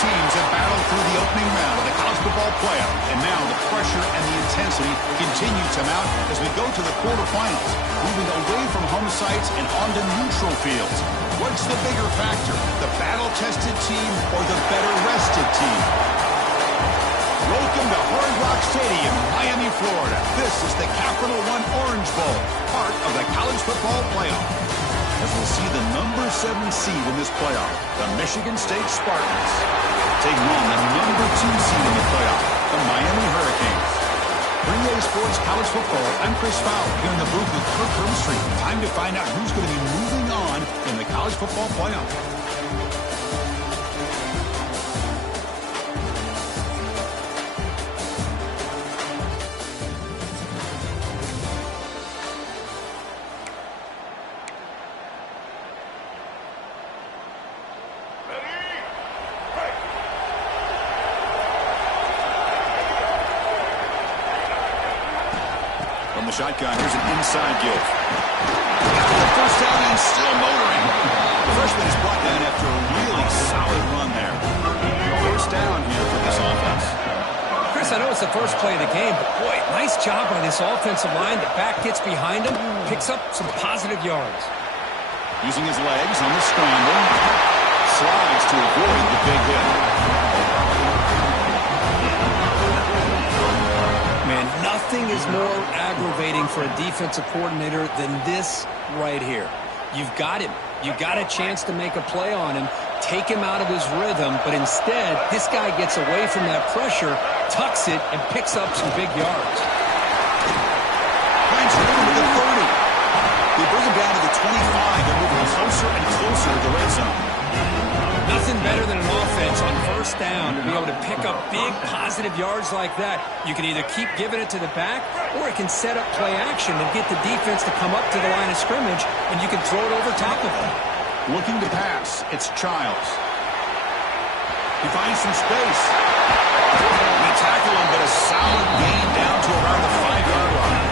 teams have battled through the opening round of the college football playoff, and now the pressure and the intensity continue to mount as we go to the quarterfinals, moving away from home sites and onto neutral fields. What's the bigger factor, the battle-tested team or the better-rested team? Welcome to Hard Rock Stadium, Miami, Florida. This is the Capital One Orange Bowl, part of the college football playoff. As we'll see the number 7 seed in this playoff, the Michigan State Spartans, taking on the number 2 seed in the playoff, the Miami Hurricanes. For EA Sports College Football, I'm Chris Fowler here in the booth with Kirk Herbstreit. Time to find out who's going to be moving on in the college football playoff. Shotgun, here's an inside give. Got the first down and still motoring. The freshman is brought down after a really solid run there. First down here for this offense. Chris, I know it's the first play of the game, but boy, nice job by this offensive line. The back gets behind him, picks up some positive yards. Using his legs on the scramble. Slides to avoid the big hit. Nothing is more aggravating for a defensive coordinator than this right here. You've got him. You got a chance to make a play on him, take him out of his rhythm, but instead, this guy gets away from that pressure, tucks it, and picks up some big yards. Finds room to the 30. They bring him down to the 25. They're moving closer and closer to the red zone. Nothing better than an offense on first down to be able to pick up big positive yards like that. You can either keep giving it to the back, or it can set up play action and get the defense to come up to the line of scrimmage, and you can throw it over top of them. Looking to pass, it's Childs. He finds some space. They tackle him, but a solid gain down to around the 5-yard line.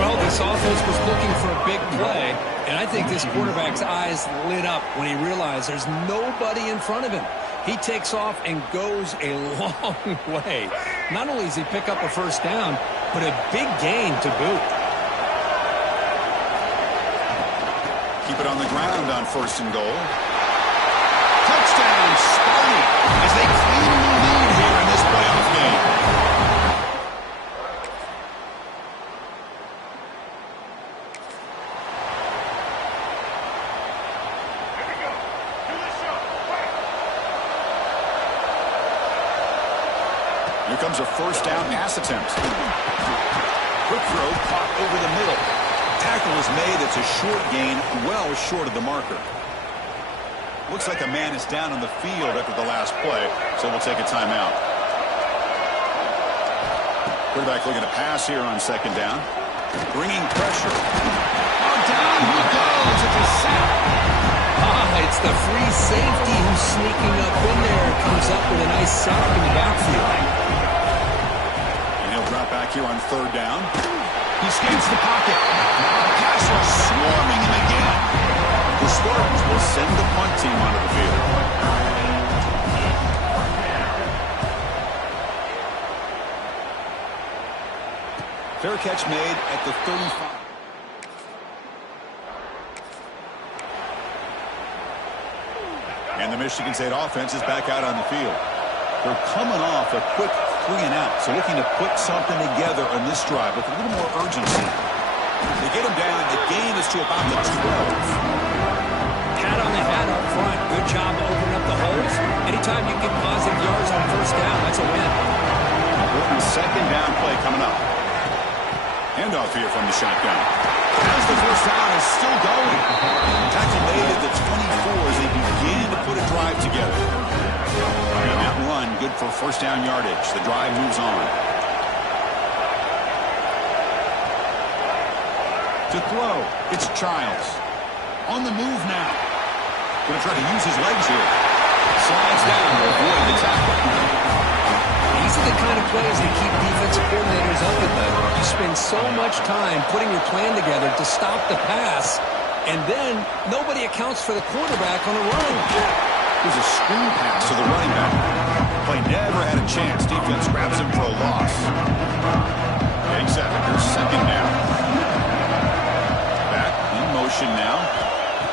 Well, this offense was looking for a big play, and I think this quarterback's eyes lit up when he realized there's nobody in front of him. He takes off and goes a long way. Not only does he pick up a first down, but a big gain to boot. Keep it on the ground on 1st and goal. Touchdown, Sparty, as they claim the lead here in this playoff game. Here comes a first down pass attempt. Quick throw caught over the middle. Tackle is made. It's a short gain, well short of the marker. Looks like a man is down on the field after the last play, so we'll take a timeout. Quarterback looking to pass here on 2nd down. Bringing pressure. Oh, down he goes. It's a sack. It's the free safety who's sneaking up in there. Comes up with a nice sack in the backfield. Drop back here on 3rd down. He escapes the pocket. Pass rush swarming him again. The Spartans will send the punt team onto the field. Fair catch made at the 35. And the Michigan State offense is back out on the field. They're coming off a quick 3-and-out, so looking to put something together on this drive with a little more urgency. They get him down. The gain is to about the 12. Pat on the hat up front. Good job opening up the holes. Anytime you get positive yards on 1st down, that's a win. Important 2nd down play coming up. Handoff here from the shotgun. As the first down is still going. Tackle made at the 24 as they begin to put a drive together. And that run, good for first down yardage. The drive moves on. To throw, it's Childs. On the move now. Going to try to use his legs here. Slides down to avoid the tackle. These are the kind of plays that keep defensive coordinators up at night. You spend so much time putting your plan together to stop the pass, and then nobody accounts for the quarterback on a run. Here's a screen pass to the running back. Play never had a chance. Defense grabs him for a loss. Getting set. Here's second down. Back in motion now.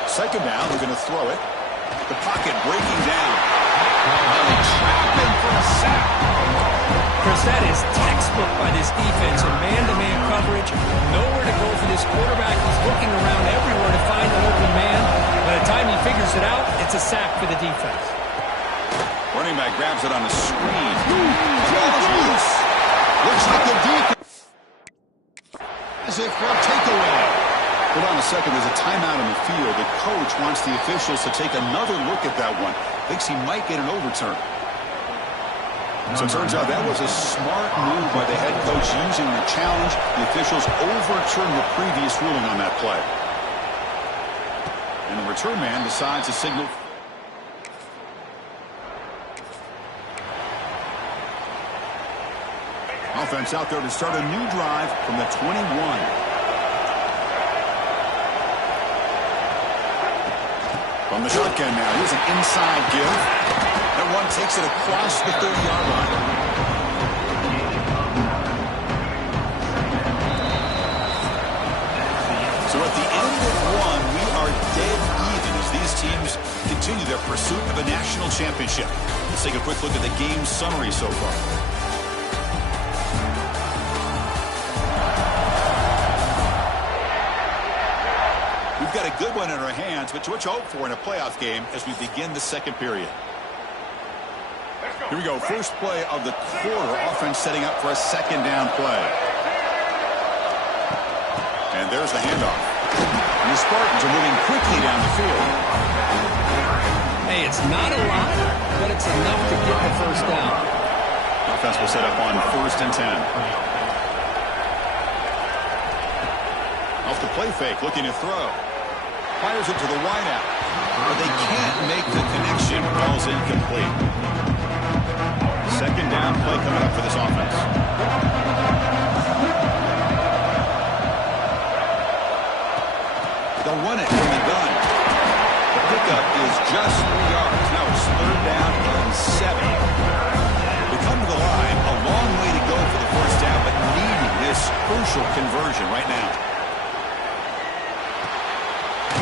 Second down. They're going to throw it. The pocket breaking down. And they trap him for a sack. Chris, that is textbook by this defense in man-to-man coverage. Nowhere to go for this quarterback. He's looking around everywhere to find an open man. By the time he figures it out, it's a sack for the defense. Running back grabs it on a screen. The ball is loose. Looks like the defense. As if for a takeaway. Hold on a second. There's a timeout in the field. The coach wants the officials to take another look at that one. Thinks he might get an overturn. So it turns out that was a smart move by the head coach using the challenge. The officials overturned the previous ruling on that play. And the return man decides to signal. Offense out there to start a new drive from the 21. From the shotgun now. Here's an inside give. That one takes it across the 30-yard line. So at the end of one, we are dead even as these teams continue their pursuit of a national championship. Let's take a quick look at the game summary so far. We've got a good one in our hands, but what you hope for in a playoff game as we begin the second period. Here we go. First play of the quarter. Offense setting up for a second down play. And there's the handoff. And the Spartans are moving quickly down the field. Hey, it's not a lot, but it's enough to get the first down. Offense will set up on 1st and 10. Off the play fake, looking to throw. Fires it to the wideout. But they can't make the connection. Ball's incomplete. Second down play coming up for this offense. They'll run it from the gun. The pickup is just 3 yards. Now it's 3rd down and 7. We come to the line. A long way to go for the first down, but needing this crucial conversion right now.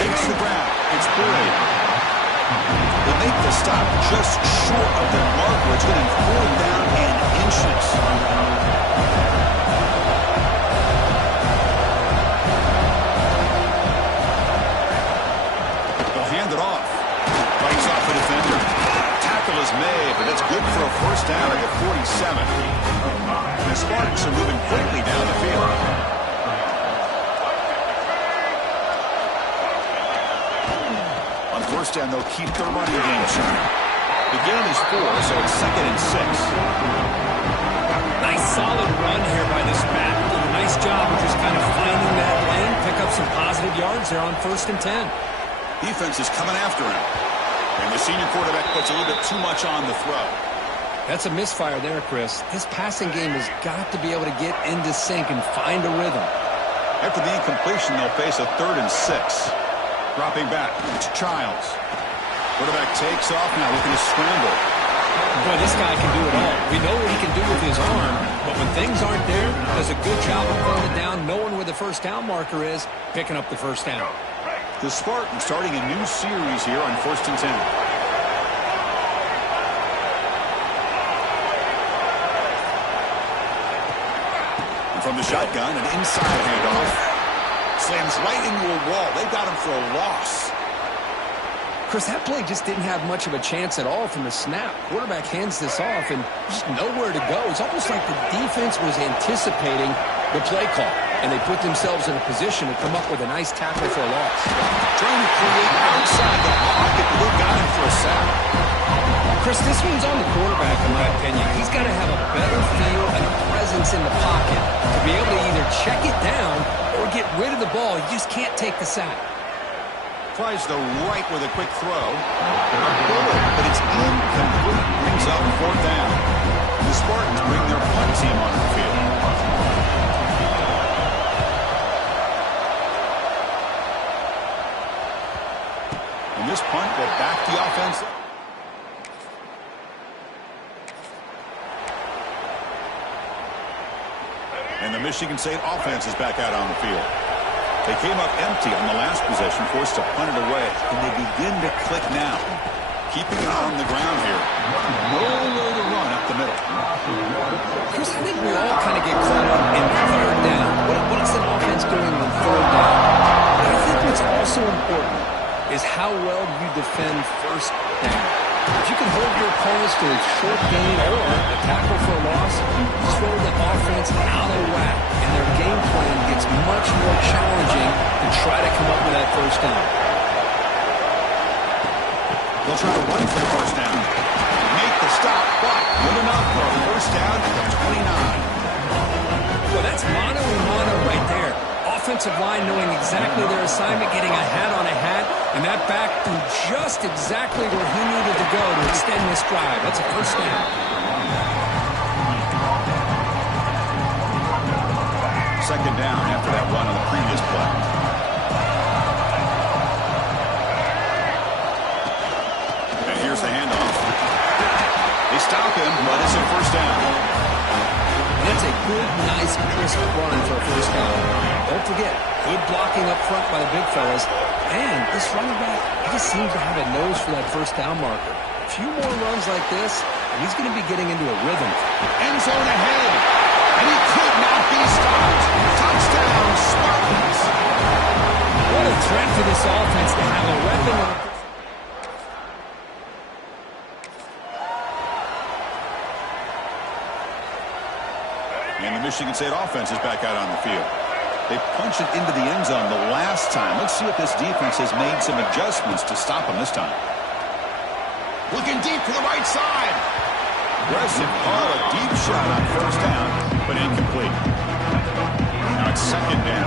Makes the grab. It's Boyd. They make the stop just short of the marker. It's getting 4th down and inches. They'll hand it off. Bites off the defender. Tackle is made, but that's good for a first down at the 47. The Spartans are moving quickly down the field. First down, they'll keep their running game turning. The gain is 4, so it's 2nd and 6. Nice solid run here by this back. Did a nice job of just kind of finding that lane, pick up some positive yards there on 1st and 10. Defense is coming after him. And the senior quarterback puts a little bit too much on the throw. That's a misfire there, Chris. This passing game has got to be able to get into sync and find a rhythm. After the incompletion, they'll face a 3rd and 6. Dropping back, it's Childs. Quarterback takes off now, looking to scramble. Boy, this guy can do it all. We know what he can do with his arm, but when things aren't there, does a good job of throwing it down, knowing where the first down marker is, picking up the first down. The Spartans starting a new series here on 1st and 10. And from the shotgun, an inside handoff. Slams right into a wall. They got him for a loss. Chris, that play just didn't have much of a chance at all from the snap. Quarterback hands this off and just nowhere to go. It's almost like the defense was anticipating the play call, and they put themselves in a position to come up with a nice tackle for a loss. Trying to create outside the pocket, but they got him for a sack. Chris, this one's on the quarterback, in my opinion. He's got to have a better feel and a presence in the pocket to be able to either check it down or get rid of the ball. You just can't take the sack. Tries the right with a quick throw. A bullet, but it's incomplete. Brings up 4th down. The Spartans bring their punt team onto the field. And this punt will back the offense. And the Michigan State offense is back out on the field. They came up empty on the last possession, forced to punt it away. And they begin to click now. Keeping it on the ground here. Nowhere to run up the middle. Chris, I think we all kind of get caught up in third down. What is an offense doing on third down? But I think what's also important is how well you defend first down. If you can hold your opponents to a short gain or a tackle for a loss, you throw the offense out of whack, and their game plan gets much more challenging to try to come up with that first down. They'll try to run for the first down. Make the stop, but good enough for a first down at the 29. Well, that's mano a mano right there. Offensive line knowing exactly their assignment, getting a hat on a hat, and that back threw just exactly where he needed to go to extend this drive. That's a first down. Second down after that run on the previous play. And here's the handoff. They stop him, but it's a first down. That's a good, nice, crisp run for a first down. Don't forget, good blocking up front by the big fellas. And this running back, he just seems to have a nose for that first down marker. A few more runs like this, and he's going to be getting into a rhythm. End zone ahead. And he could not be stopped. Touchdown, Spartans. What a threat for this offense to have a weapon like this. And the Michigan State offense is back out on the field. They punched it into the end zone the last time. Let's see if this defense has made some adjustments to stop them this time. Looking deep to the right side. Aggressive call, a deep shot on first down, but incomplete. Now it's second down.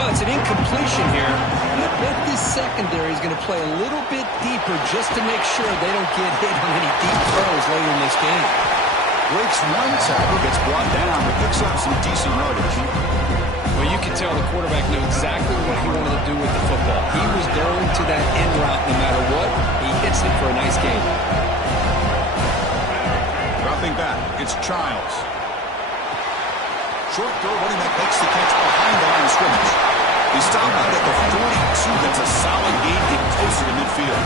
Well, it's an incompletion here. I bet this secondary is going to play a little bit deeper just to make sure they don't get hit on any deep throws later in this game. Breaks one tackle, gets brought down, but picks up some decent yardage. Well, you can tell the quarterback knew exactly what he wanted to do with the football. He was going to that end route no matter what. He hits it for a nice gain. Dropping back, it's Childs. Short throw, running back makes the catch behind the line of scrimmage. He stopped out at the 42. That's a solid gain, getting closer to midfield.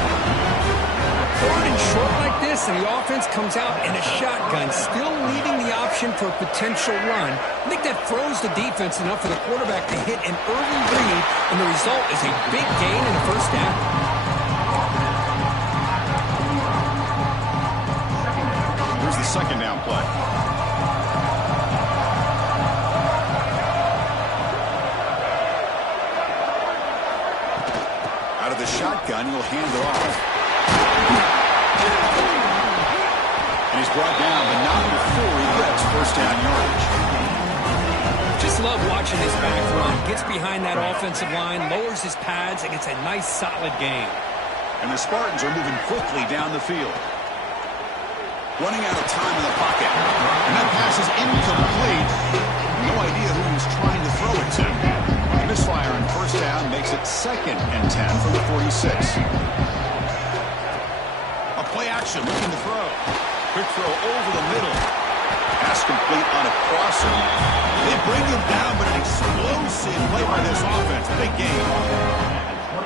Third and short like this, and the offense comes out in a shotgun, still leaving the option for a potential run. I think that throws the defense enough for the quarterback to hit an early read, and the result is a big gain in the first down. Here's the second down play. Out of the shotgun, he'll hand it off. And he's brought down, but not before he gets first down yardage. Just love watching this back run. Gets behind that offensive line, lowers his pads, and gets a nice solid gain. And the Spartans are moving quickly down the field. Running out of time in the pocket. And that pass is incomplete. No idea who he's trying to throw it to. Misfire on first down makes it 2nd and 10 from the 46. A play action looking to throw. Quick throw over the middle. Pass complete on a crosser. They bring him down, but an explosive play by this offense. Big game.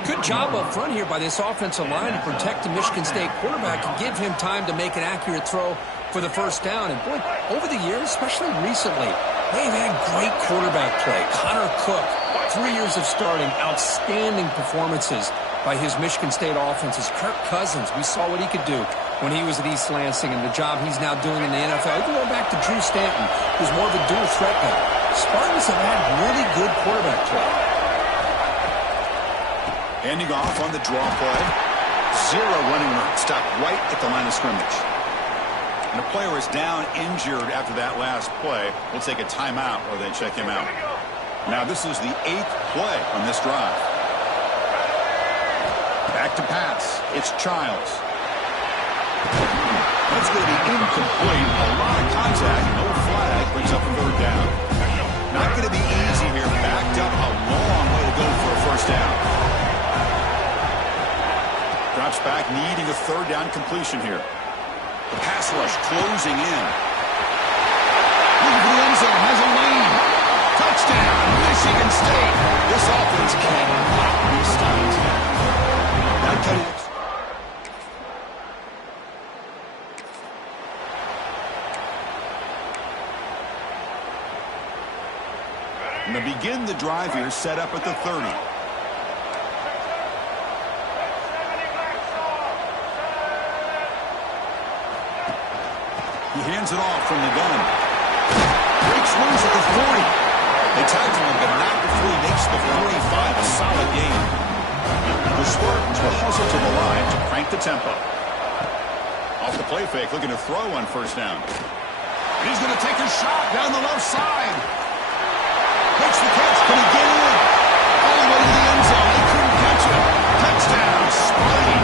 Good job up front here by this offensive line to protect the Michigan State quarterback and give him time to make an accurate throw for the first down. And boy, over the years, especially recently, they've had great quarterback play. Connor Cook, 3 years of starting, outstanding performances by his Michigan State offenses. Kirk Cousins, we saw what he could do when he was at East Lansing and the job he's now doing in the NFL. Even going back to Drew Stanton, who's more of a dual threat guy. Spartans have had really good quarterback play. Handing off on the draw play. Zero running room. Stopped right at the line of scrimmage. And the player is down injured after that last play. We'll take a timeout or they check him out. Now this is the 8th play on this drive. Back to pass. It's Childs. That's going to be incomplete. A lot of contact. No flag. Brings up a third down. Not going to be easy here. Backed up a long way to go for a first down. Drops back, needing a third down completion here. The pass rush closing in. Looking for the end zone. Has a lane. And to begin the drive here, set up at the 30. He hands it off from the gun. Breaks loose at the 40. They tackle him, but not before he makes the 45. A solid gain. The Spartans will hustle to the line to crank the tempo. Off the play fake, looking to throw on first down. He's going to take a shot down the left side. Makes the catch. Can he get in? All the way to the end zone. They couldn't catch him. Touchdown, Sparty.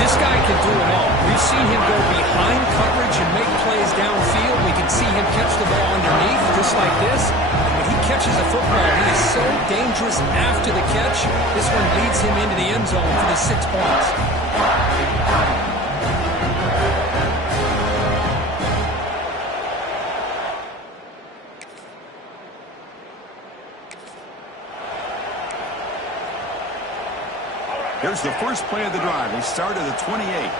This guy can do it all. We've seen him go behind coverage and make plays downfield. We can see him catch the ball underneath, just like this. And when he catches a football, he is so dangerous after the catch. This one leads him into the end zone for the 6 points. Here's the first play of the drive. They start at the 28.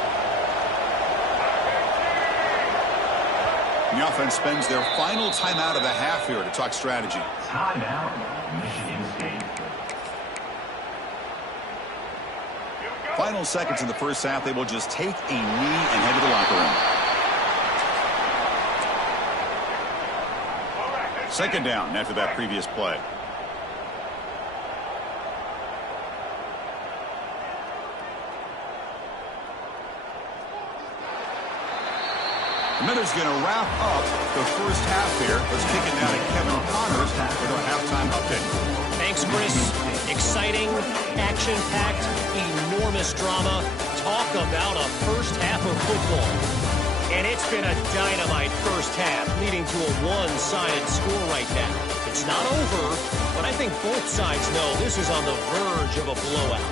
The offense spends their final timeout of the half here to talk strategy. Timeout, Michigan State. Final seconds in the first half. They will just take a knee and head to the locker room. Second down after that previous play. The Miners going to wrap up the first half here. Let's kick it down to Kevin Connors with our halftime update. Thanks, Chris. Exciting, action-packed, enormous drama. Talk about a first half of football. And it's been a dynamite first half, leading to a one-sided score right now. It's not over, but I think both sides know this is on the verge of a blowout.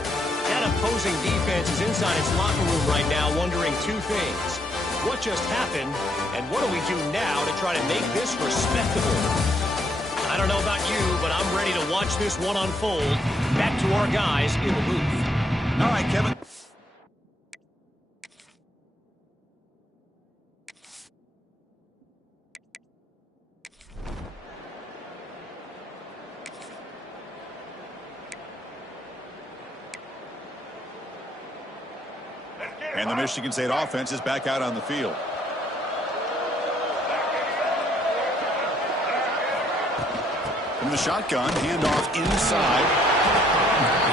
That opposing defense is inside its locker room right now wondering two things. What just happened, and what do we do now to try to make this respectable? I don't know about you, but I'm ready to watch this one unfold. Back to our guys in the booth. All right, Kevin. And the Michigan State offense is back out on the field. From the shotgun, handoff inside.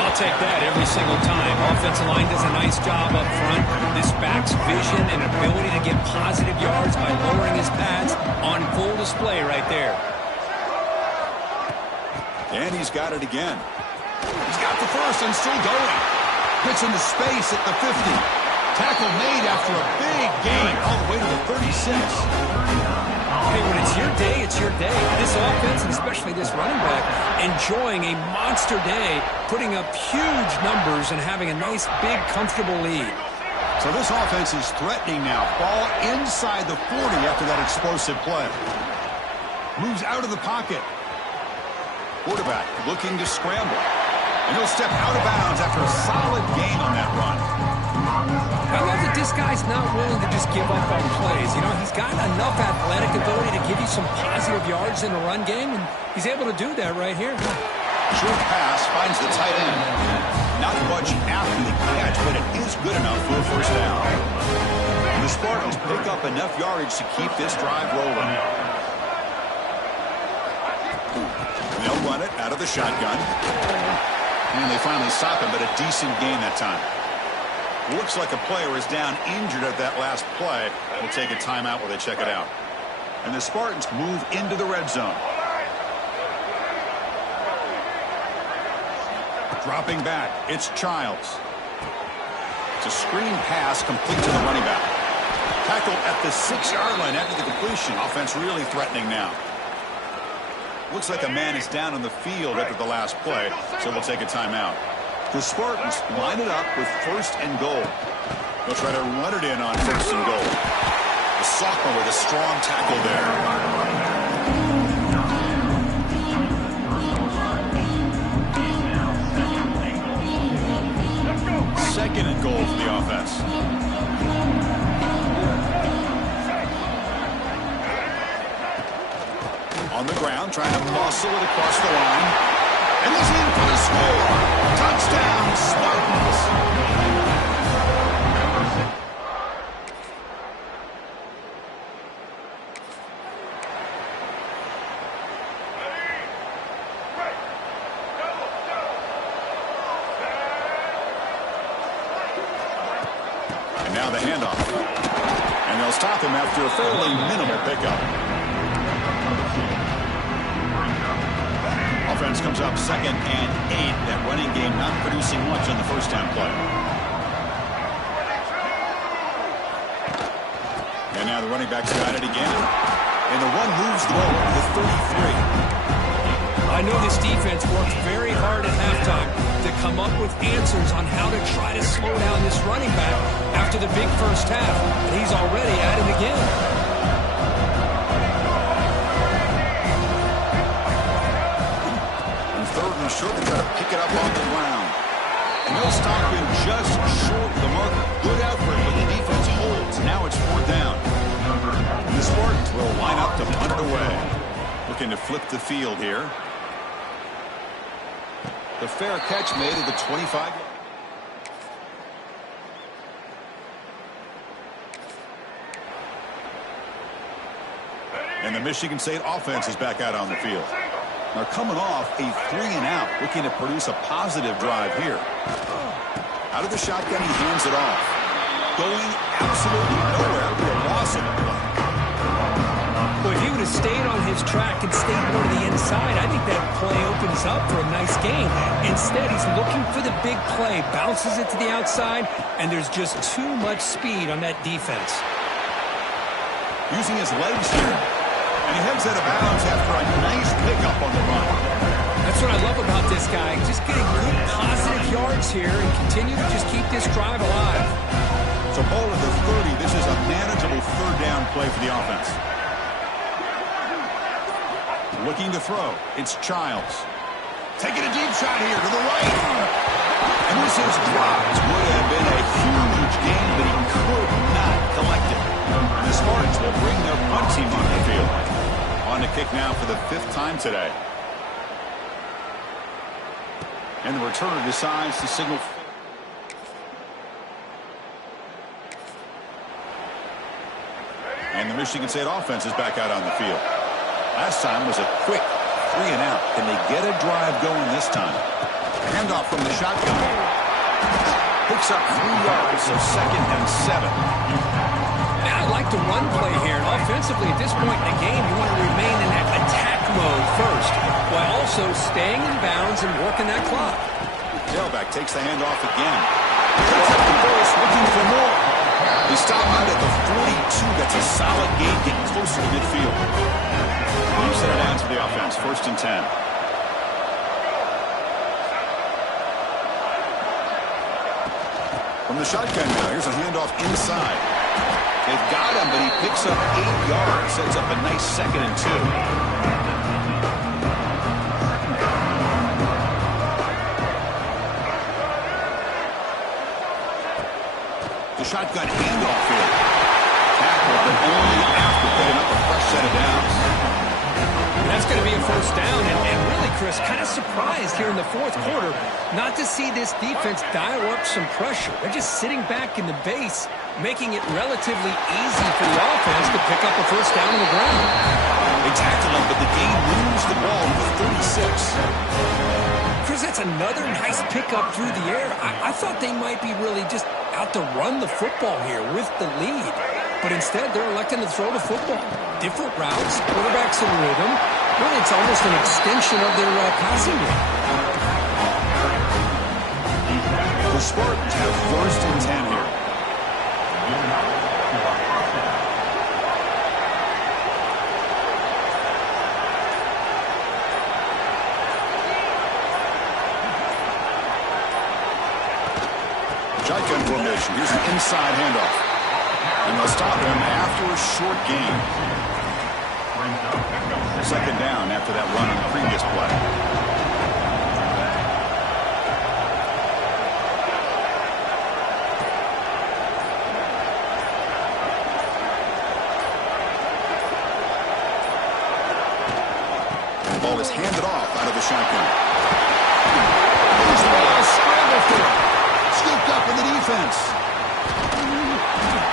I'll take that every single time. Offensive line does a nice job up front. This back's vision and ability to get positive yards by lowering his pads on full display right there. And he's got it again. He's got the first and still going. Gets into space at the 50. Tackle made after a big gain all the way to the 36. Hey, when it's your day, it's your day. This offense, and especially this running back, enjoying a monster day, putting up huge numbers and having a nice, big, comfortable lead. So this offense is threatening now. Ball inside the 40 after that explosive play. Moves out of the pocket. Quarterback looking to scramble. And he'll step out of bounds after a solid gain on that run. I love that this guy's not willing to just give up on plays. You know, he's got enough athletic ability to give you some positive yards in the run game, and he's able to do that right here. Short pass finds the tight end. Not much after the catch, but it is good enough for a first down. And the Spartans pick up enough yardage to keep this drive rolling. They'll run it out of the shotgun. And they finally stop him, but a decent gain that time. Looks like a player is down injured at that last play. We'll take a timeout while they check it out. And the Spartans move into the red zone. Dropping back, it's Childs. It's a screen pass complete to the running back. Tackled at the 6-yard line after the completion. Offense really threatening now. Looks like a man is down on the field after the last play, so we'll take a timeout. The Spartans line it up with first and goal. They'll try to run it in on first and goal. The sophomore with a strong tackle there. Second and goal for the offense. On the the ground, trying to muscle it across the line. And he's in for the score. Touchdown, Spartans. And now the handoff. And they'll stop him after a fairly minimal pickup. Offense comes up 2nd and 8. That running game not producing much on the first down play. And now the running back's got it again. And the one moves the ball over the 33. I know this defense worked very hard at halftime to come up with answers on how to try to slow down this running back after the big first half. And he's already at it again. And 3rd and short, they try to pick it up on the ground. And they'll stop him just short of the mark. Good effort, but the defense holds. Now it's 4th down. And the Spartans will line up to punt it away. Looking to flip the field here. The fair catch made at the 25. And the Michigan State offense is back out on the field. They're coming off a 3-and-out, looking to produce a positive drive here. Out of the shotgun, he hands it off. Going absolutely nowhere for a loss of the play. Well, if he would have stayed on his track and stayed more to the inside, I think that play opens up for a nice gain. Instead, he's looking for the big play, bounces it to the outside, and there's just too much speed on that defense. Using his legs here, and he heads out of bounds after a nice pickup on the run. That's what I love about this guy, just getting good positive yards here and continue to just keep this drive alive. So ball at the 30, this is a manageable 3rd down play for the offense. Looking to throw. It's Childs. Taking a deep shot here to the right. And this is dropped. Would have been a huge gain, but he could not collect it. And the Spartans will bring their punt team on the field. On to kick now for the 5th time today. And the returner decides to signal. And the Michigan State offense is back out on the field. Last time was a quick 3-and-out. Can they get a drive going this time? Handoff from the shotgun. Picks up 3 yards, so 2nd and 7. I like the run play here. And offensively, at this point in the game, you want to remain in that attack mode first, while also staying in bounds and working that clock. Tailback takes the handoff again. Takes up the first, looking for more. He stopped out at the 42. That's a solid gain, getting closer to midfield. You set it down to the offense. 1st and 10. From the shotgun now, here's a handoff inside. They've got him, but he picks up 8 yards. Sets up a nice 2nd and 2. The shotgun handoff here. Tackle, but only after picking up a fresh set of downs. That's going to be a 1st down, and really, Chris, kind of surprised here in the 4th quarter not to see this defense dial up some pressure. They're just sitting back in the base, making it relatively easy for the offense to pick up a 1st down on the ground. They tackle him, but the game moves the ball to the 36. Chris, that's another nice pickup through the air. I thought they might be really just out to run the football here with the lead. But instead, they're electing to throw the football. Different routes, quarterbacks in rhythm. Really, it's almost an extension of their passing game. The Spartans have 1st and 10 here. Shotgun formation. Here's an inside handoff. And they'll stop him after a short gain. 2nd down after that run on the previous play. ball is handed off out of the shotgun. There's the ball, scramble for it. Scooped up in the defense.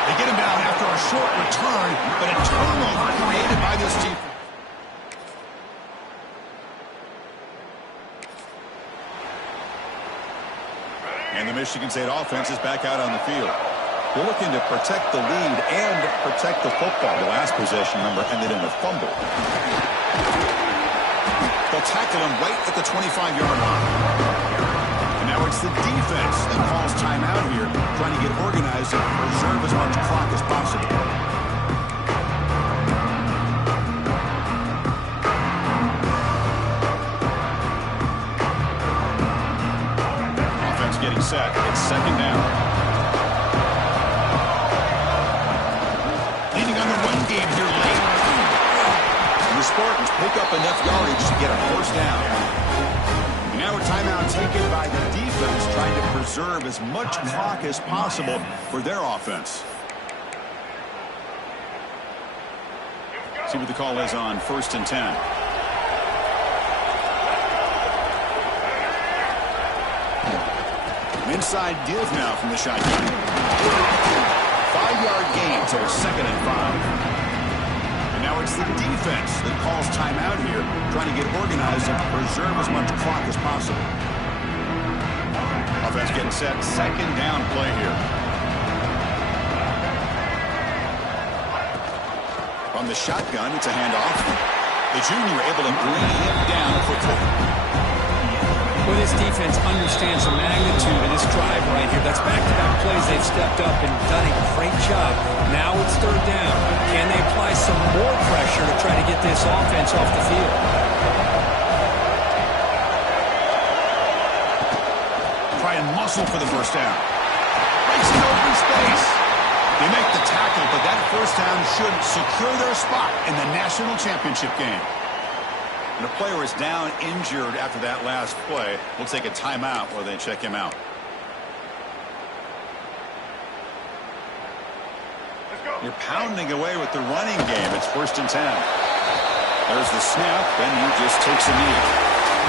They get him down after a short return, but a turnover created by this defense. And the Michigan State offense is back out on the field. They're looking to protect the lead and protect the football. The last possession, remember, ended in a fumble. They'll tackle him right at the 25-yard line. And now it's the defense that calls timeout here, trying to get organized and preserve as much clock as possible. Offense getting set. It's second down. Leading on the run game here late. And the Spartans pick up enough yardage to get a first down. And now a timeout taken by the defense, trying to preserve as much clock as possible for their offense. See what the call is on 1st and 10. Inside give now from the shotgun. 5-yard gain, so it's 2nd and 5. And now it's the defense that calls timeout here, trying to get organized and preserve as much clock as possible. Offense getting set, second down play here. From the shotgun, it's a handoff. The junior able to bring him down quickly. Well, this defense understands the magnitude of this drive right here. That's back-to-back plays. They've stepped up and done a great job. Now it's third down. Can they apply some more pressure to try to get this offense off the field? Try and muscle for the first down. Racing open space. They make the tackle, but that first down should secure their spot in the national championship game. And a player is down injured after that last play. We'll take a timeout while they check him out. You're pounding away with the running game. It's 1st and 10. There's the snap, then he just takes a knee.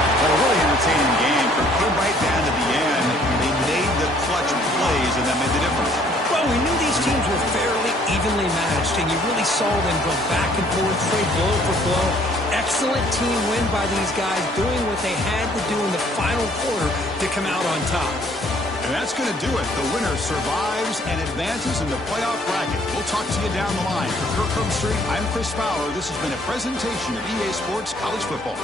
But a really entertaining game. From right down to the end, they made the clutch plays, and that made the difference. Well, we knew these teams were fairly evenly matched, and you really saw them go back and forth, trade blow for blow. Excellent team win by these guys, doing what they had to do in the final quarter to come out on top. And that's going to do it. The winner survives and advances in the playoff bracket. We'll talk to you down the line. For Kirk Herbstreit, I'm Chris Fowler. This has been a presentation of EA Sports College Football.